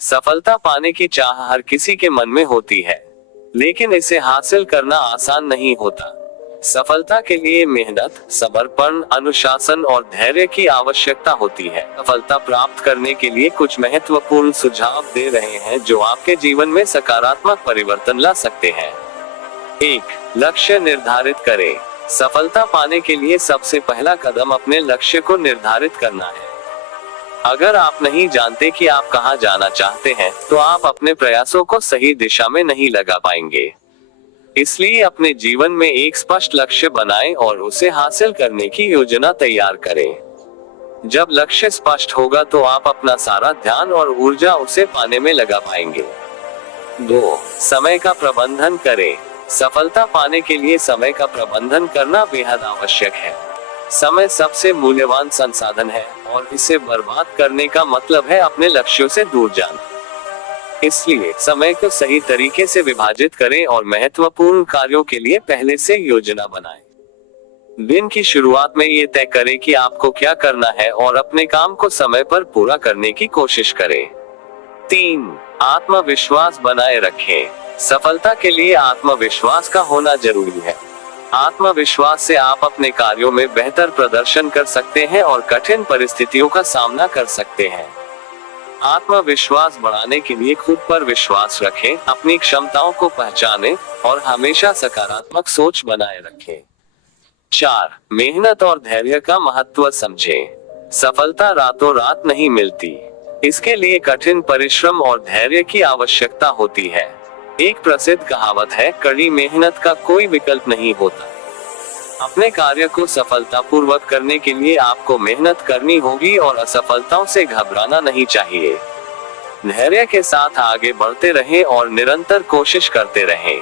सफलता पाने की चाह हर किसी के मन में होती है, लेकिन इसे हासिल करना आसान नहीं होता। सफलता के लिए मेहनत, समर्पण, अनुशासन और धैर्य की आवश्यकता होती है। सफलता प्राप्त करने के लिए कुछ महत्वपूर्ण सुझाव दे रहे हैं जो आपके जीवन में सकारात्मक परिवर्तन ला सकते हैं। 1. लक्ष्य निर्धारित करें। सफलता पाने के लिए सबसे पहला कदम अपने लक्ष्य को निर्धारित करना है। अगर आप नहीं जानते कि आप कहां जाना चाहते हैं, तो आप अपने प्रयासों को सही दिशा में नहीं लगा पाएंगे। इसलिए अपने जीवन में एक स्पष्ट लक्ष्य बनाएं और उसे हासिल करने की योजना तैयार करें। जब लक्ष्य स्पष्ट होगा तो आप अपना सारा ध्यान और ऊर्जा उसे पाने में लगा पाएंगे। 2. समय का प्रबंधन करें। सफलता पाने के लिए समय का प्रबंधन करना बेहद आवश्यक है। समय सबसे मूल्यवान संसाधन है और इसे बर्बाद करने का मतलब है अपने लक्ष्यों से दूर जाना। इसलिए समय को सही तरीके से विभाजित करें और महत्वपूर्ण कार्यों के लिए पहले से योजना बनाएं। दिन की शुरुआत में ये तय करें कि आपको क्या करना है और अपने काम को समय पर पूरा करने की कोशिश करें। 3. आत्मविश्वास बनाए रखें। सफलता के लिए आत्मविश्वास का होना जरूरी है। आत्मविश्वास से आप अपने कार्यों में बेहतर प्रदर्शन कर सकते हैं और कठिन परिस्थितियों का सामना कर सकते हैं। आत्मविश्वास बढ़ाने के लिए खुद पर विश्वास रखें, अपनी क्षमताओं को पहचानें और हमेशा सकारात्मक सोच बनाए रखें। 4. मेहनत और धैर्य का महत्व समझें। सफलता रातों रात नहीं मिलती। इसके लिए कठिन परिश्रम और धैर्य की आवश्यकता होती है। एक प्रसिद्ध कहावत है, कड़ी मेहनत का कोई विकल्प नहीं होता। अपने कार्य को सफलतापूर्वक करने के लिए आपको मेहनत करनी होगी और असफलताओं से घबराना नहीं चाहिए। धैर्य के साथ आगे बढ़ते रहें और निरंतर कोशिश करते रहें।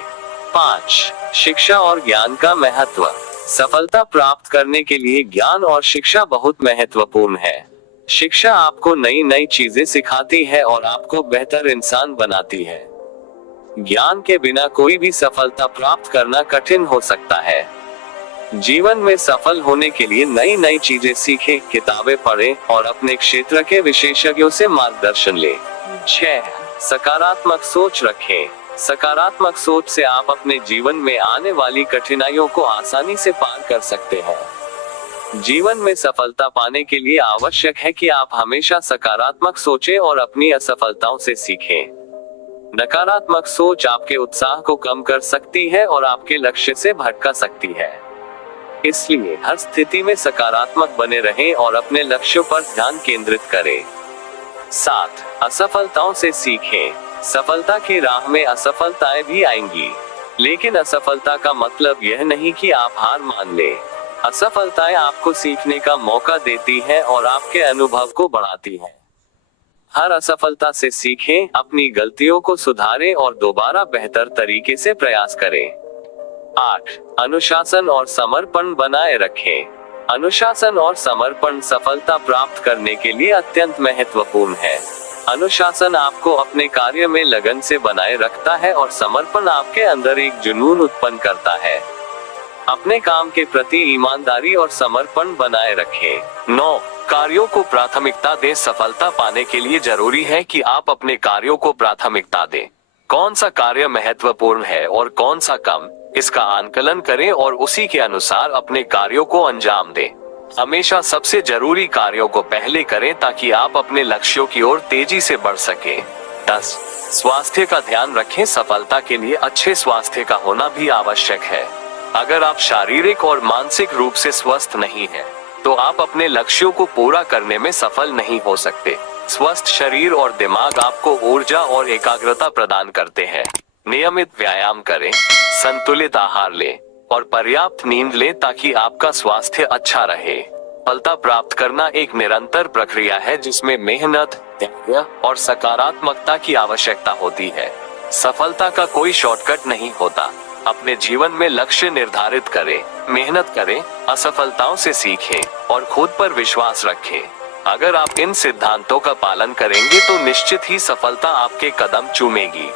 5. शिक्षा और ज्ञान का महत्व। सफलता प्राप्त करने के लिए ज्ञान और शिक्षा बहुत महत्वपूर्ण है। शिक्षा आपको नई नई चीजें सिखाती है और आपको बेहतर इंसान बनाती है। ज्ञान के बिना कोई भी सफलता प्राप्त करना कठिन हो सकता है। जीवन में सफल होने के लिए नई नई चीजें सीखें, किताबें पढ़ें और अपने क्षेत्र के विशेषज्ञों से मार्गदर्शन लें। 6. सकारात्मक सोच रखें। सकारात्मक सोच से आप अपने जीवन में आने वाली कठिनाइयों को आसानी से पार कर सकते हैं। जीवन में सफलता पाने के लिए आवश्यक है कि आप हमेशा सकारात्मक सोचें और अपनी असफलताओं से सीखें। नकारात्मक सोच आपके उत्साह को कम कर सकती है और आपके लक्ष्य से भटका सकती है। इसलिए हर स्थिति में सकारात्मक बने रहें और अपने लक्ष्यों पर ध्यान केंद्रित करें। 7. असफलताओं से सीखें। सफलता की राह में असफलताएं भी आएंगी, लेकिन असफलता का मतलब यह नहीं कि आप हार मान लें। असफलताएं आपको सीखने का मौका देती हैं और आपके अनुभव को बढ़ाती हैं। हर असफलता से सीखें, अपनी गलतियों को सुधारें और दोबारा बेहतर तरीके से प्रयास करें। 8. अनुशासन और समर्पण बनाए रखें। अनुशासन और समर्पण सफलता प्राप्त करने के लिए अत्यंत महत्वपूर्ण है। अनुशासन आपको अपने कार्य में लगन से बनाए रखता है और समर्पण आपके अंदर एक जुनून उत्पन्न करता है। अपने काम के प्रति ईमानदारी और समर्पण बनाए रखें। 9. कार्यों को प्राथमिकता दें। सफलता पाने के लिए जरूरी है कि आप अपने कार्यों को प्राथमिकता दें। कौन सा कार्य महत्वपूर्ण है और कौन सा कम, इसका आंकलन करें और उसी के अनुसार अपने कार्यों को अंजाम दें। हमेशा सबसे जरूरी कार्यों को पहले करें ताकि आप अपने लक्ष्यों की ओर तेजी से बढ़ सकें। 10. स्वास्थ्य का ध्यान रखें। सफलता के लिए अच्छे स्वास्थ्य का होना भी आवश्यक है। अगर आप शारीरिक और मानसिक रूप से स्वस्थ नहीं हैं, तो आप अपने लक्ष्यों को पूरा करने में सफल नहीं हो सकते। स्वस्थ शरीर और दिमाग आपको ऊर्जा और एकाग्रता प्रदान करते हैं। नियमित व्यायाम करें, संतुलित आहार लें और पर्याप्त नींद लें ताकि आपका स्वास्थ्य अच्छा रहे। सफलता प्राप्त करना एक निरंतर प्रक्रिया है जिसमें मेहनत, धैर्य और सकारात्मकता की आवश्यकता होती है। सफलता का कोई शॉर्टकट नहीं होता। अपने जीवन में लक्ष्य निर्धारित करें, मेहनत करें, असफलताओं से सीखें और खुद पर विश्वास रखें। अगर आप इन सिद्धांतों का पालन करेंगे तो निश्चित ही सफलता आपके कदम चूमेगी।